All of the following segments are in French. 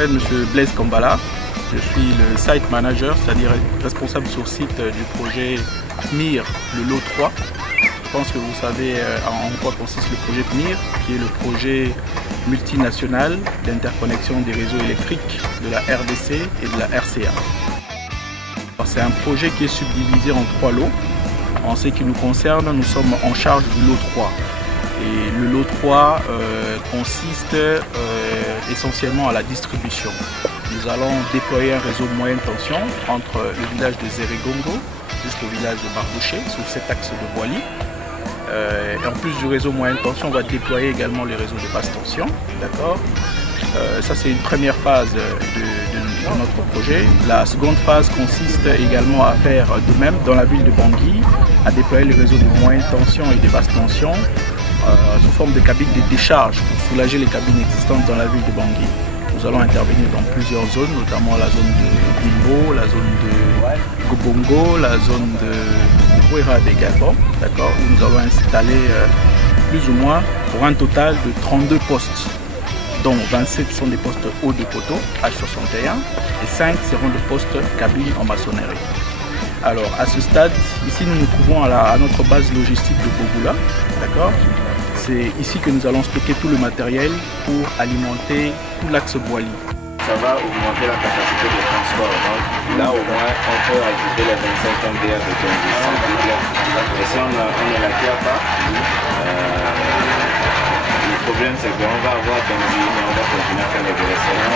m'appelle M. Blaise Kambala. Je suis le site manager, c'est-à-dire responsable sur site du projet MIR, le lot 3. Je pense que vous savez en quoi consiste le projet MIR, qui est le projet multinational d'interconnexion des réseaux électriques de la RDC et de la RCA. C'est un projet qui est subdivisé en 3 lots. En ce qui nous concerne, nous sommes en charge du lot 3. Et le lot 3 consiste essentiellement à la distribution. Nous allons déployer un réseau de moyenne tension entre le village de Zérégongo jusqu'au village de Barbouché, sur cet axe de Boili. Et en plus du réseau moyenne tension, on va déployer également les réseaux de basse tension. D'accord. Ça, c'est une première phase de notre projet. La seconde phase consiste également à faire de même dans la ville de Bangui, à déployer les réseaux de moyenne tension et de basse tension sous forme de cabines de décharge pour soulager les cabines existantes dans la ville de Bangui. Nous allons intervenir dans plusieurs zones, notamment la zone de Bimbo, la zone de Gobongo, la zone de Ouera et Gabon, d'accord, où nous allons installer plus ou moins pour un total de 32 postes, dont 27 sont des postes hauts de poteau, H61, et 5 seront des postes cabines en maçonnerie. Alors, à ce stade, ici nous nous trouvons à notre base logistique de Bogoula, d'accord. C'est ici que nous allons stocker tout le matériel pour alimenter tout l'axe Boili. Ça va augmenter la capacité de transport. Donc là, au moins, on peut ajouter les 25 MDR de 20. Et si on ne l'acquiert pas, le problème c'est qu'on va avoir Bangui, mais on va continuer à faire les délaissements,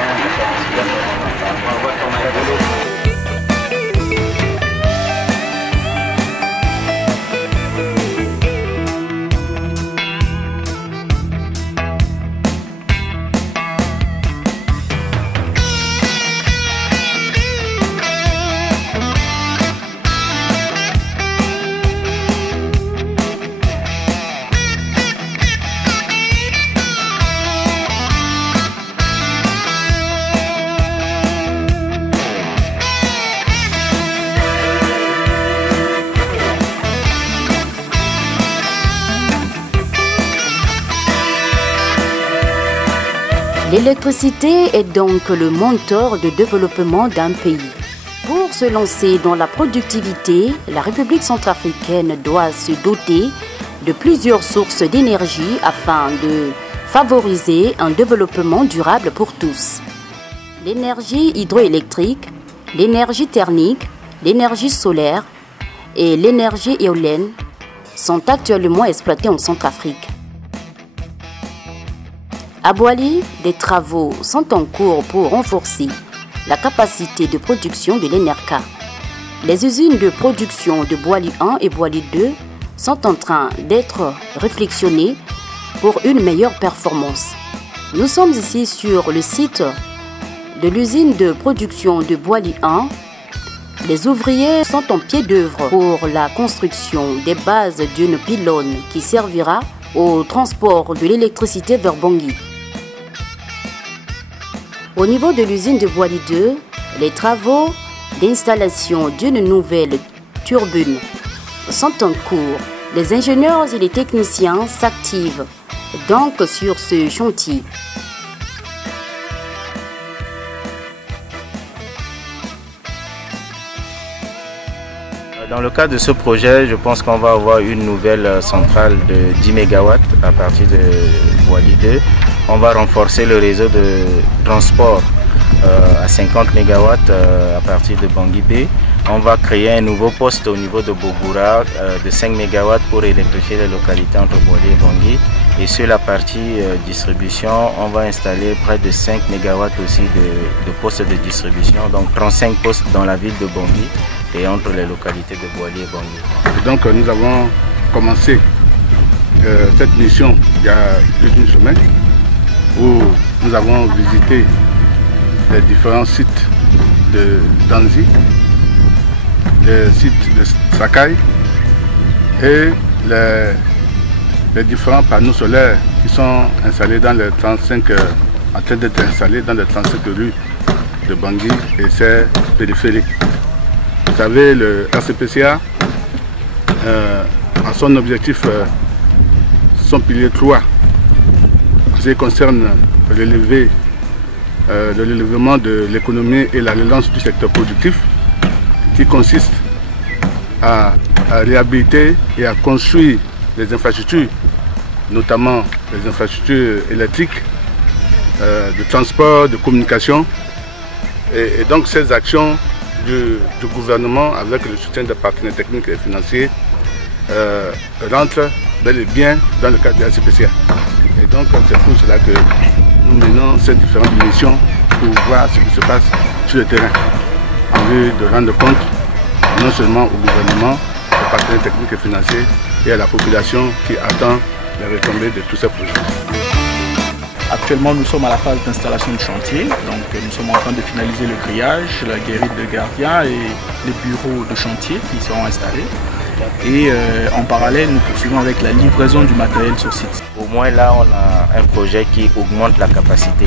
on va avoir ton vélo. L'électricité est donc le moteur de développement d'un pays. Pour se lancer dans la productivité, la République centrafricaine doit se doter de plusieurs sources d'énergie afin de favoriser un développement durable pour tous. L'énergie hydroélectrique, l'énergie thermique, l'énergie solaire et l'énergie éolienne sont actuellement exploitées en Centrafrique. À Boili, des travaux sont en cours pour renforcer la capacité de production de l'ENERCA. Les usines de production de Boili 1 et Boili 2 sont en train d'être réflexionnées pour une meilleure performance. Nous sommes ici sur le site de l'usine de production de Boili 1. Les ouvriers sont en pied d'œuvre pour la construction des bases d'une pylône qui servira au transport de l'électricité vers Bangui. Au niveau de l'usine de Boili 2, les travaux d'installation d'une nouvelle turbine sont en cours. Les ingénieurs et les techniciens s'activent donc sur ce chantier. Dans le cadre de ce projet, je pense qu'on va avoir une nouvelle centrale de 10 MW à partir de Boili 2. On va renforcer le réseau de transport à 50 MW à partir de Bangui B. On va créer un nouveau poste au niveau de Bogura de 5 MW pour électrifier les localités entre Boili et Bangui. Et sur la partie distribution, on va installer près de 5 MW aussi de postes de distribution, donc 35 postes dans la ville de Bangui et entre les localités de Boili et Bangui. Et donc nous avons commencé cette mission il y a plus d'une semaine où nous avons visité les différents sites de Danzi, les sites de Sakai et les différents panneaux solaires qui sont installés dans les 35, en train d'être installés dans les 35 rues de Bangui et ses périphériques. Vous savez, le RCPCA, en son objectif, son pilier 3, en ce qui concerne relever de l'élèvement de l'économie et la relance du secteur productif, qui consiste à réhabiliter et à construire les infrastructures, notamment les infrastructures électriques, de transport, de communication. Et donc ces actions du gouvernement, avec le soutien des partenaires techniques et financiers, rentrent bel et bien dans le cadre de la CPCA. Et donc c'est pour cela que nous menons ces différentes missions pour voir ce qui se passe sur le terrain, en vue de rendre compte non seulement au gouvernement, aux partenaires techniques et financiers et à la population qui attend les retombées de tous ces projets. Actuellement, nous sommes à la phase d'installation du chantier. Donc, nous sommes en train de finaliser le grillage, la guérite de gardien et les bureaux de chantier qui seront installés. Et en parallèle, nous poursuivons avec la livraison du matériel sur site. Au moins là, on a un projet qui augmente la capacité,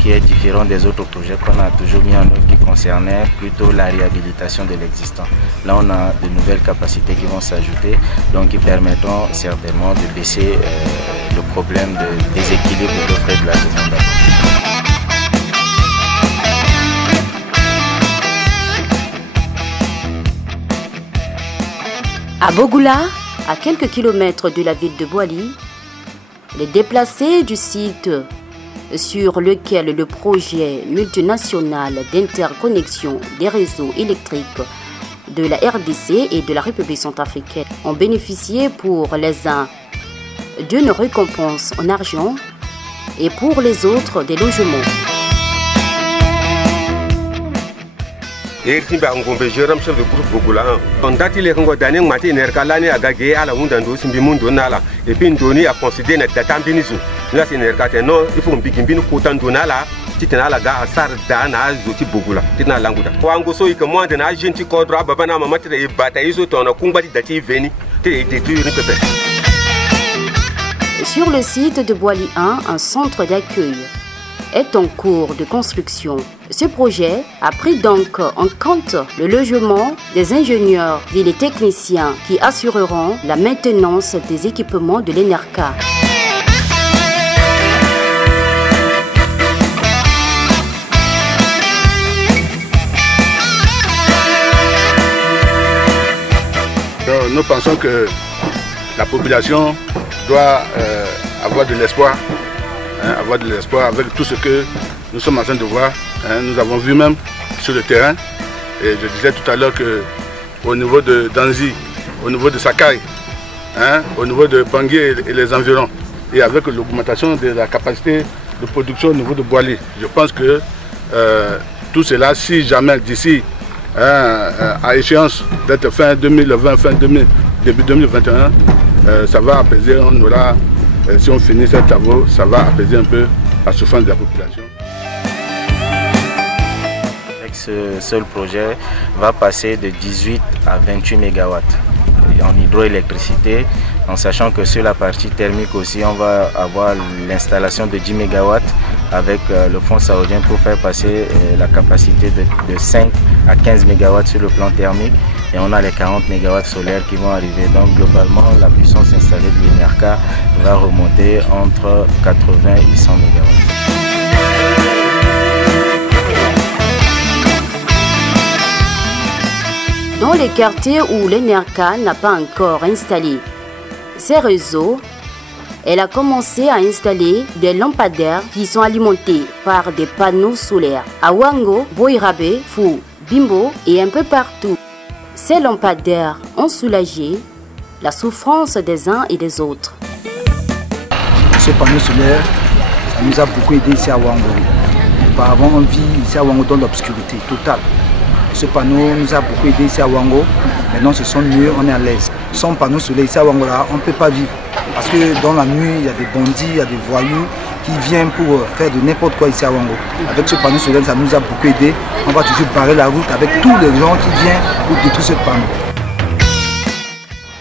qui est différent des autres projets qu'on a toujours mis en œuvre, qui concernaient plutôt la réhabilitation de l'existant. Là, on a de nouvelles capacités qui vont s'ajouter, donc qui permettront certainement de baisser le problème de déséquilibre de l'offre et de la demande. À Bogoula, à quelques kilomètres de la ville de Boali, les déplacés du site sur lequel le projet multinational d'interconnexion des réseaux électriques de la RDC et de la République centrafricaine ont bénéficié pour les uns d'une récompense en argent et pour les autres des logements. Et Timba Ngombe Jérôme, chef de groupe Bogoula. On date les Congo d'année, matin, Nerkalane a gagné à la Wundando, Simbimundo Nala, et puis Ndoni a considéré notre Datambinizu. Là, c'est Nerkate, non, il faut un bigimbin Kotan Donala, Titanala, Sar Dana, Zoti Bogoula, Tina Languda. Wangoso, il commande un agent qui codera Babana Mamate et Bataïso, ton Kumbati Dati Veni, et détruire une pépère. Sur le site de Boali 1, un centre d'accueil est en cours de construction. Ce projet a pris donc en compte le logement des ingénieurs et les techniciens qui assureront la maintenance des équipements de l'ENERCA. Nous pensons que la population doit avoir de l'espoir. Avoir de l'espoir avec tout ce que nous sommes en train de voir. Nous avons vu même sur le terrain. Et je disais tout à l'heure qu'au niveau de Danzi, au niveau de Sakai, au niveau de Bangui et les environs, et avec l'augmentation de la capacité de production au niveau de Boali, je pense que tout cela, si jamais d'ici à échéance d'être fin 2020, début 2021, ça va apaiser, on aura. Si on finit ces travaux, ça va apaiser un peu la souffrance de la population. Avec ce seul projet, va passer de 18 à 28 MW en hydroélectricité, en sachant que sur la partie thermique aussi, on va avoir l'installation de 10 MW avec le fonds saoudien pour faire passer la capacité de 5 à 15 MW sur le plan thermique. Et on a les 40 MW solaires qui vont arriver. Donc globalement, la puissance installée de l'ENERCA va remonter entre 80 et 100 MW. Dans les quartiers où l'ENERCA n'a pas encore installé ses réseaux, elle a commencé à installer des lampadaires qui sont alimentés par des panneaux solaires à Wango, Boirabe, Fou, Bimbo et un peu partout. Ces lampadaires ont soulagé la souffrance des uns et des autres. Ce panneau solaire, ça nous a beaucoup aidé ici à Wango. Auparavant, on vit ici à Wango dans l'obscurité totale. Ce panneau nous a beaucoup aidé ici à Wango. Maintenant, ce sont mieux, on est à l'aise. Sans panneau solaire ici à Wango, là, on ne peut pas vivre. Parce que dans la nuit, il y a des bandits, il y a des voyous qui viennent pour faire de n'importe quoi ici à Wango. Avec ce panneau solaire, ça nous a beaucoup aidé. On va toujours barrer la route avec tous les gens qui viennent pour détruire ce panneau.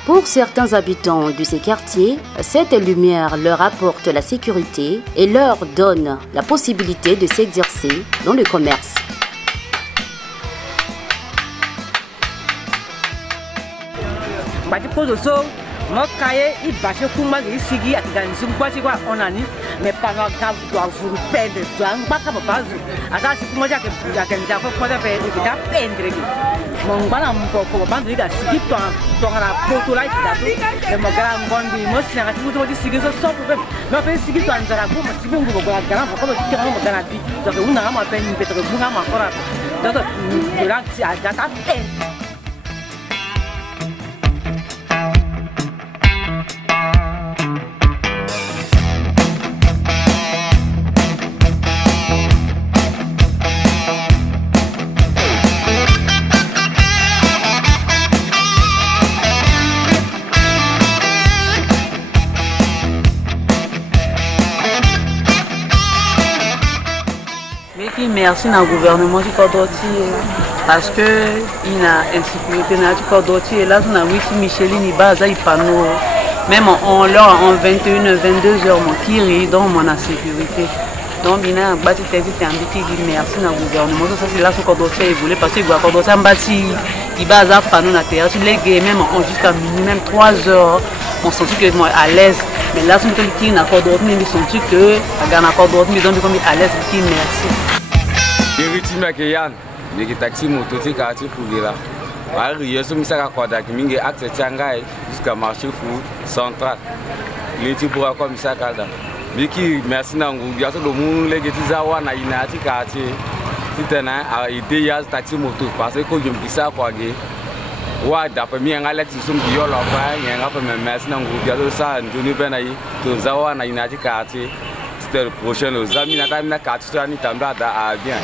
Pour certains habitants de ces quartiers, cette lumière leur apporte la sécurité et leur donne la possibilité de s'exercer dans le commerce. Moi, cahier, il va chez Kouma, il s'y a dans une boîte, on a ni, mais pas dans le doit vous peindre, doit pas comme pas. À ça, c'est moi qui a fait peindre. Mon balan, pour pas dire si tu as la photo là, le magasin, moi, c'est un peu de si sans problème. Mais après, si tu as un zarago, si vous voulez voir un grand, comme tu as un dans la vie, donc on a ma peine, peut-être que vous avez encore. Donc, de là, c'est à ta peine. Merci au gouvernement du Cordoti parce que il a insécurité du Cordoti et là on a vu Micheline Ibaza il panneau même en 21h 22h mon kiri donc mon insécurité donc il a bâti merci au gouvernement ça c'est là ce Cordoti évolue parce que le Cordoti a bâti Ibaza panneau na terre sur les gays même jusqu'à minuit même 3h on sentit que moi à l'aise mais là on qui na Cordoti mais sentit que na Cordoti mais donc comme à l'aise qui merci. Héritier Makéyan, les taxis moto, c'est quartier Fouguera. Il y a ce à Koda qui m'a accès Tchangaï jusqu'à marché fou central. Les types pour comme ça, Kalda. Miki, merci Nangou, il y a tout le monde, les Getizawa, Nainati quartier. C'est un idée, taxi moto, parce que je me dis ça, quoi. Ouais, d'après moi, Alex, ils sont violents, il y a un peu de merci Nangou, il y a tout ça, Anthony Benaï, tout Zawa, Nainati quartier. Le prochain, les amis, nous avons bien.